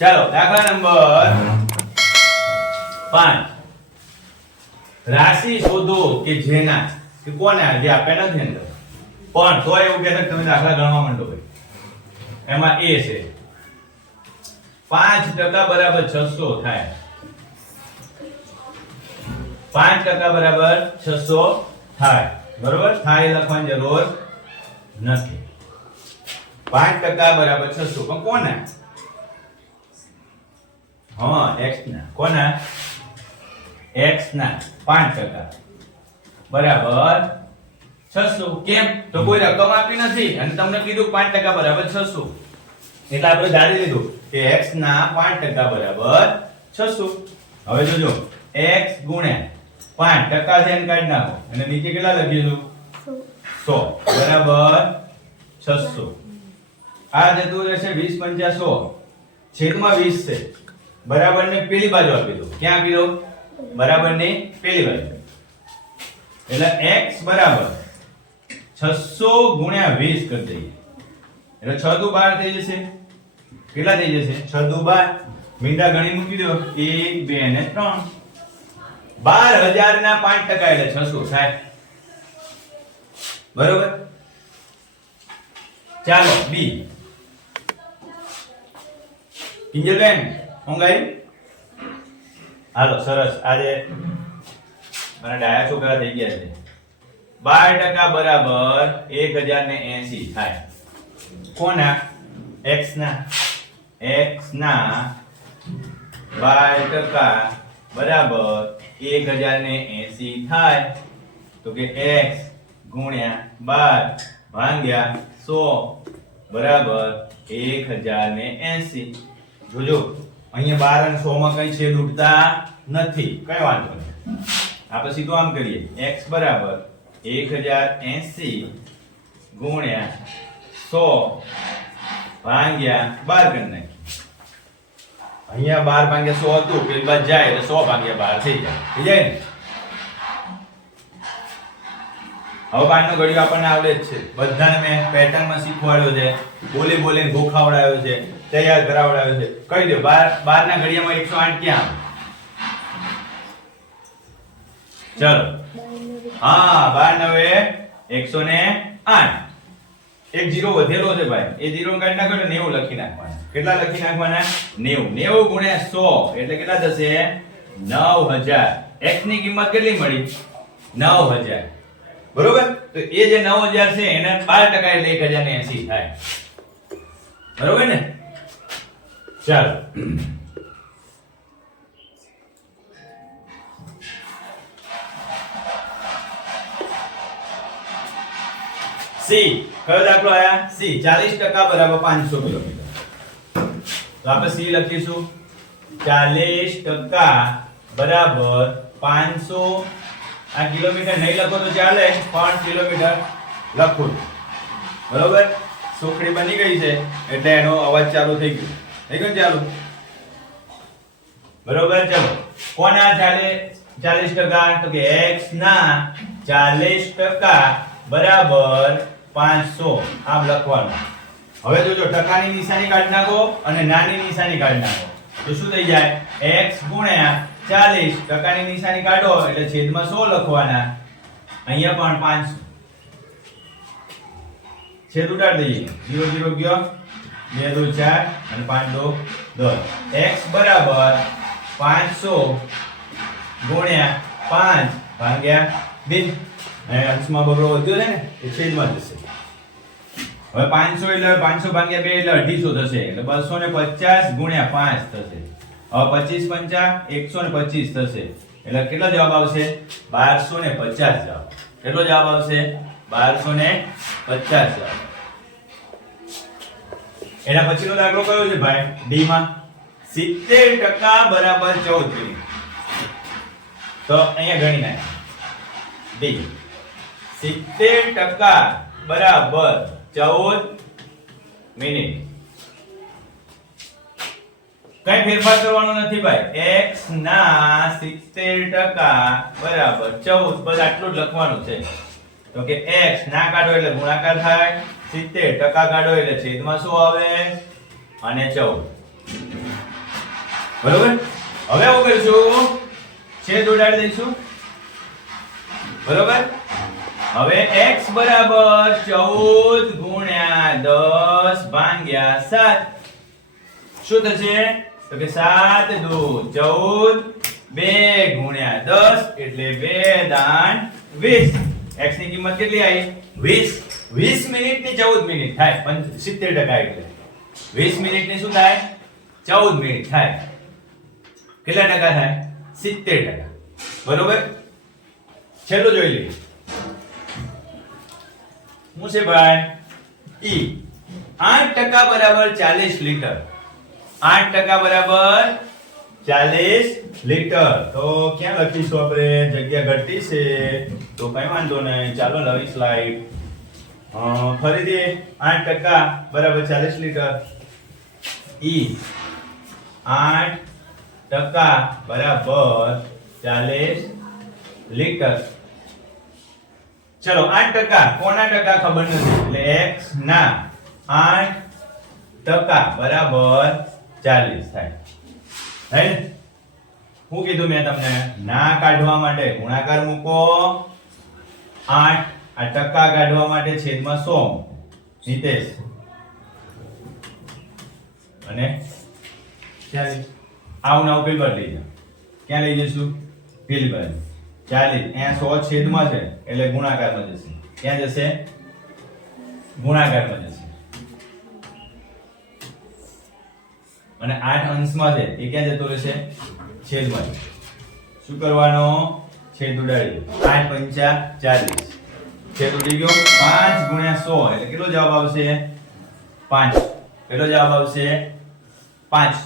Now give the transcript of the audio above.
ચાલો દાખલા નંબર 5 રાશિ શોધો કે જેના કે કોના જે આપે નથી અંદર પણ તો એવું કહે છે તમે દાખલા ગણવા માંડો ભાઈ એમાં એ છે 5% બરાબર 600 થાય 5% બરાબર 600 થાય બરોબર થાય લખવાની જરૂર નથી 5% બરાબર 600 પણ કોના હા x ના કોના x ના 5% બરાબર 600 કેમ તો કોઈ રકમ આપી નથી અને તમને કીધું 5% બરાબર 600 એટલે આપણે ધારી લીધું કે x ના 5% બરાબર 600 હવે જોજો x ગુણ્યા 5% છે એને કાઢી નાખો અને નીચે કેટલા લખીશું 100 બરાબર 600 આ જતું રહેશે 20 5 100 છેદમાં 20 છે બરાબર ને પેલી બાજુ આપી દો ક્યાં આપી દો બરાબર ને પેલી બાજુ એટલે x બરાબર 600 ગુણ્યા 20 કરી દઈએ એટલે 6 દુ 12 થઈ જશે કેટલા થઈ જશે 6 દુ 12 મીંડા ગણી મૂકી દો 1 2 ને 3 12000 ના 5% એટલે 600 થાય બરોબર ચાલો બી કિંજલબેન ઊંઘાઈ હાલો સરસ આજે મને ડાયા છોકરા થઈ ગયા છે 12% બરાબર 1080 થાય કોના x ના 12% બરાબર 1080 થાય તો કે x ગુણ્યા 12 ભાગ્યા 100 બરાબર 1080 જોજો અહીંયા 12 અને 100 માં કઈ છેદ ઉડતા નથી કઈ વાંધો નહીં આપણે સીધું આમ કરીએ x બરાબર 1080 ગુણ્યા 100 ભાગ્યા 12 કરી નાખીએ અહીંયા 12 ભાગ્યા 100 હતું પેલી બાદ જાય એટલે 100 ભાગ્યા 12 થઈ જાય ને હવે બારનો ઘડિયો આપણને આવડે જ છે બધાને મેં પેટર્ન માં શીખવાડ્યો છે બોલી બોલીને ગોખાવડાવ્યો છે તૈયાર કરાવડાવ્યો છે કહી દો 12 ના ઘડિયામાં 108 ક્યાં ચલો હા 12 9 108 એક જીરો વધેલો છે ભાઈ એ જીરો કાઢી નાખો એટલે 90 લખી નાખવાના કેટલા લખી નાખવાના 90 ગુણ્યા 100 એટલે કેટલા થશે 9000 x ની કિંમત કેટલી મળી 9000 બરોબર તો એ જે 9000 છે એને 12% એટલે 1080 થાય બરોબર ને ચાલો સી કયો દાખલો આયા સી 40% બરાબર 500 કિલોમીટર તો આપણે સી લખીશું 40% બરાબર 500 આ કિલોમીટર નહીં લખો તો ચાલે પણ કિલોમીટર લખો બરોબર સોખડી બની ગઈ છે એટલે એનો અવાજ ચાલુ થઈ ગયો થઈ ગયો ચાલુ બરોબર ચલો કોના 40% તો કે x ના 40% બરાબર 500 આમ લખવાનું હવે જોજો ટકાની નિશાની કાઢી નાખો અને નાની નિશાની કાઢી નાખો તો શું થઈ જાય x ગુણ્યા 40 ટકાની નિશાની કાઢો એટલે છેદમાં 100 લખવાના અહીંયા પણ 500 છેદ ઉડાડી દઈએ 0 0 ગયો 2 2 4 અને 5 2 10 x બરાબર 500 ગુણ્યા 5 ભાગ્યા 2 અંશમાં બગડો વધ્યો છે ને એ છેદમાં જશે હવે 500 એટલે 500 ભાગ્યા 2 એટલે 250 થશે એટલે 250 ગુણ્યા 5 થશે હવે 25 5 125 થશે એટલે કેટલો જવાબ આવશે 1250 જવાબ કેટલો જવાબ આવશે 1250 જવાબ એના પછીનો દાખલો કયો છે ભાઈ ડી માં 70% બરાબર 14 મિનિટ તો અહીંયા ગણી નાખ ડી 70% બરાબર 14 મિનિટ કઈ ફેરફાર કરવાનો નથી ભાઈ x ના 70% બરાબર 14 બસ આટલું જ લખવાનું છે તો કે x ના કાઢો એટલે ગુણાકાર થાય 70% કાઢો એટલે છેદમાં શું આવે અને 14 બરોબર. હવે શું કરીશું? છેદ ઉડાડી દઈશું. બરોબર. હવે x બરાબર 14 ગુણ્યા 10 ભાગ્યા 7 શું થશે? તો કે 7 દુ 14 2 ગુણ્યા 10 એટલે 2 દાન 20. x ની કિંમત કેટલી આવી? 20. 20 મિનિટ ની 14 મિનિટ થાય 70% એટલે 20 મિનિટ ની શું થાય? 14 મિનિટ થાય. કેટલા ટકા થાય? 70%. બરોબર. છેલ્લું જોઈ લઈએ. શું છે ભાઈ? E 8% બરાબર 40 લીટર. 8% બરાબર 40 લીટર. તો ક્યાં લખીશું આપણે? જગ્યા ઘટી છે તો કઈ વાંધો નહીં, ચાલો નવી સ્લાઇડ. ફરીથી 8% બરાબર 40 લીટર. E 8% બરાબર 40 લીટર. ચલો 8% કોના ટકા ખબર નથી એટલે x ના 8% બરાબર 40 થાય. હે હું કીધું મેં તમને? ના કાઢવા માટે ગુણાકાર મૂકો 8, આ ટકા કાઢવા માટે છેદમાં 100 નિતેશ અને 40. આવું ના પેલ પર લઈ જાઓ. ક્યાં લઈ જઈશું? પેલી બાજુ 40. અહીંયા 100 છેદમાં છે એટલે ગુણાકારમાં જશે. ક્યાં જશે? ગુણાકારમાં જશે. અને 8 અંશમાં છે એ ક્યાં જતો રહેશે? છેદમાં. શું કરવાનો? છેદ ઉડાડી દો. 8 પંચા 40. છેદ ઉડી ગયો. 5 ગુણ્યા 100 એટલે કેટલો જવાબ આવશે? 5. કેટલો જવાબ આવશે? 5.